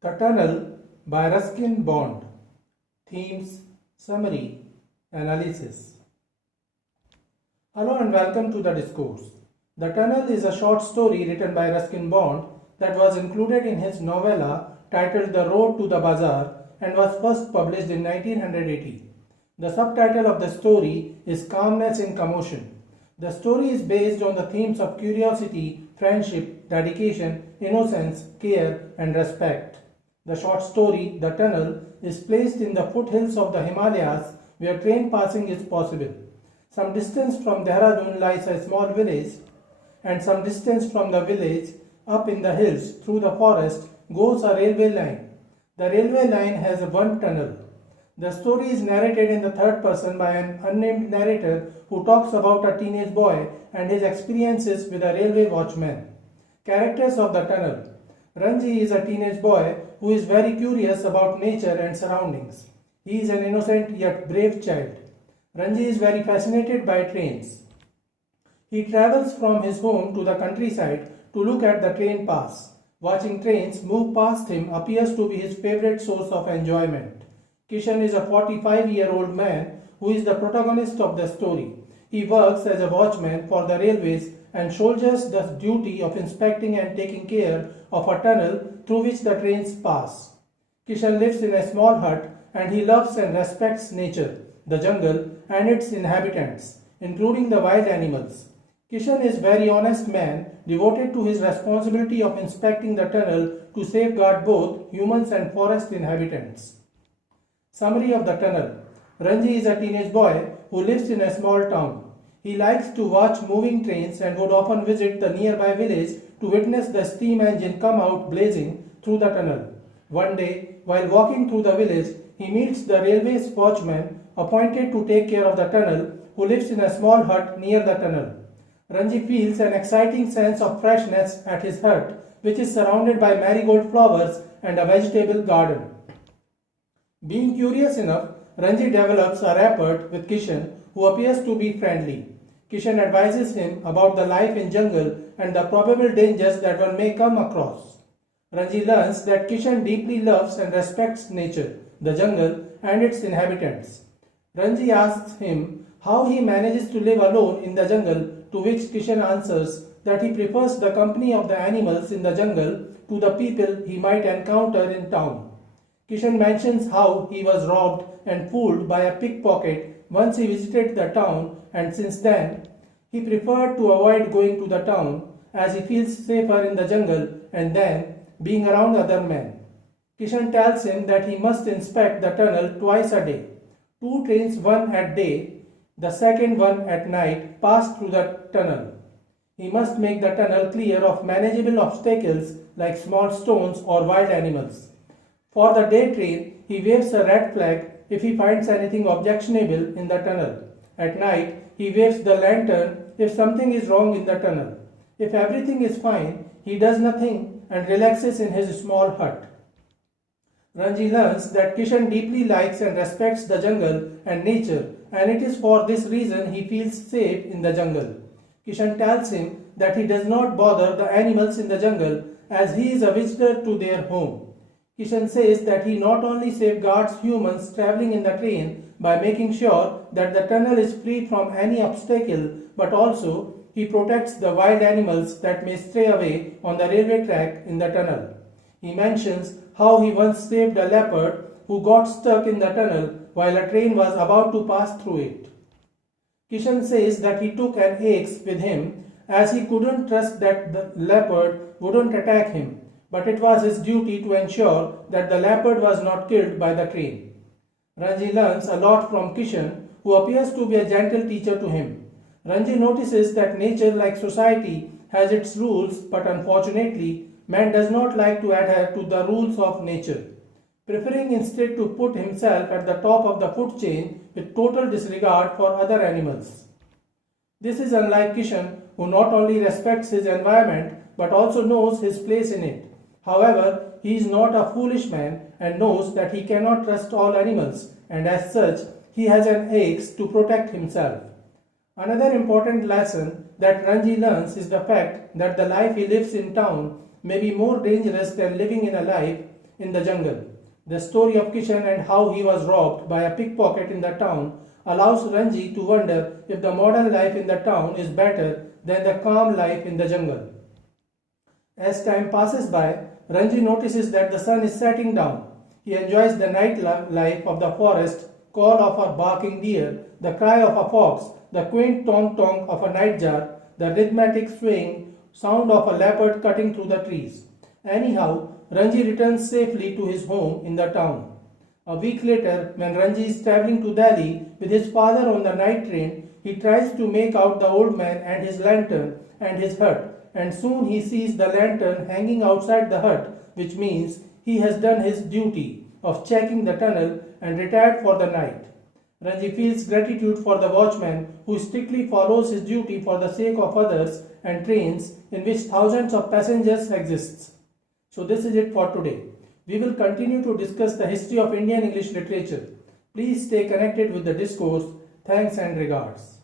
The Tunnel by Ruskin Bond. Themes, Summary, Analysis. Hello and welcome to the discourse. The Tunnel is a short story written by Ruskin Bond that was included in his novella titled The Road to the Bazaar and was first published in 1980. The subtitle of the story is Calmness in Commotion. The story is based on the themes of curiosity, friendship, dedication, innocence, care, and respect. The short story, The Tunnel, is placed in the foothills of the Himalayas where train passing is possible. Some distance from Dehradun lies a small village, and some distance from the village, up in the hills through the forest, goes a railway line. The railway line has one tunnel. The story is narrated in the third person by an unnamed narrator who talks about a teenage boy and his experiences with a railway watchman. Characters of the tunnel. Ranji is a teenage boy who is very curious about nature and surroundings. He is an innocent yet brave child. Ranji is very fascinated by trains. He travels from his home to the countryside to look at the train pass. Watching trains move past him appears to be his favorite source of enjoyment. Kishan is a 45-year-old man who is the protagonist of the story. He works as a watchman for the railways and shoulders the duty of inspecting and taking care of a tunnel through which the trains pass. Kishan lives in a small hut and he loves and respects nature, the jungle and its inhabitants, including the wild animals. Kishan is a very honest man, devoted to his responsibility of inspecting the tunnel to safeguard both humans and forest inhabitants. Summary of the tunnel. Ranji is a teenage boy who lives in a small town. He likes to watch moving trains and would often visit the nearby village to witness the steam engine come out blazing through the tunnel. One day, while walking through the village, he meets the railway's watchman appointed to take care of the tunnel, who lives in a small hut near the tunnel. Ranji feels an exciting sense of freshness at his hut, which is surrounded by marigold flowers and a vegetable garden. Being curious enough, Ranji develops a rapport with Kishan, who appears to be friendly. Kishan advises him about the life in jungle and the probable dangers that one may come across. Ranji learns that Kishan deeply loves and respects nature, the jungle, and its inhabitants. Ranji asks him how he manages to live alone in the jungle, to which Kishan answers that he prefers the company of the animals in the jungle to the people he might encounter in town. Kishan mentions how he was robbed and fooled by a pickpocket once he visited the town, and since then he preferred to avoid going to the town as he feels safer in the jungle and then being around other men. Kishan tells him that he must inspect the tunnel twice a day. Two trains, one at day, the second one at night, pass through the tunnel. He must make the tunnel clear of manageable obstacles like small stones or wild animals. For the day train, he waves a red flag if he finds anything objectionable in the tunnel. At night, he waves the lantern if something is wrong in the tunnel. If everything is fine, he does nothing and relaxes in his small hut. Ranji learns that Kishan deeply likes and respects the jungle and nature, and it is for this reason he feels safe in the jungle. Kishan tells him that he does not bother the animals in the jungle as he is a visitor to their home. Kishan says that he not only safeguards humans traveling in the train by making sure that the tunnel is free from any obstacle, but also he protects the wild animals that may stray away on the railway track in the tunnel. He mentions how he once saved a leopard who got stuck in the tunnel while a train was about to pass through it. Kishan says that he took an axe with him as he couldn't trust that the leopard wouldn't attack him, but it was his duty to ensure that the leopard was not killed by the train. Ranji learns a lot from Kishan, who appears to be a gentle teacher to him. Ranji notices that nature, like society, has its rules, but unfortunately, man does not like to adhere to the rules of nature, preferring instead to put himself at the top of the food chain with total disregard for other animals. This is unlike Kishan, who not only respects his environment but also knows his place in it. However, he is not a foolish man and knows that he cannot trust all animals, and as such, he has an axe to protect himself. Another important lesson that Ranji learns is the fact that the life he lives in town may be more dangerous than living in a life in the jungle. The story of Kishan and how he was robbed by a pickpocket in the town allows Ranji to wonder if the modern life in the town is better than the calm life in the jungle. As time passes by, Ranji notices that the sun is setting down. He enjoys the night life of the forest, call of a barking deer, the cry of a fox, the quaint tong-tong of a nightjar, the rhythmic swaying sound of a leopard cutting through the trees. Anyhow, Ranji returns safely to his home in the town. A week later, when Ranji is traveling to Delhi with his father on the night train, he tries to make out the old man and his lantern and his hut, and soon he sees the lantern hanging outside the hut, which means he has done his duty of checking the tunnel and retired for the night. Ranji feels gratitude for the watchman who strictly follows his duty for the sake of others and trains in which thousands of passengers exist. So this is it for today. We will continue to discuss the history of Indian English literature. Please stay connected with the discourse. Thanks and regards.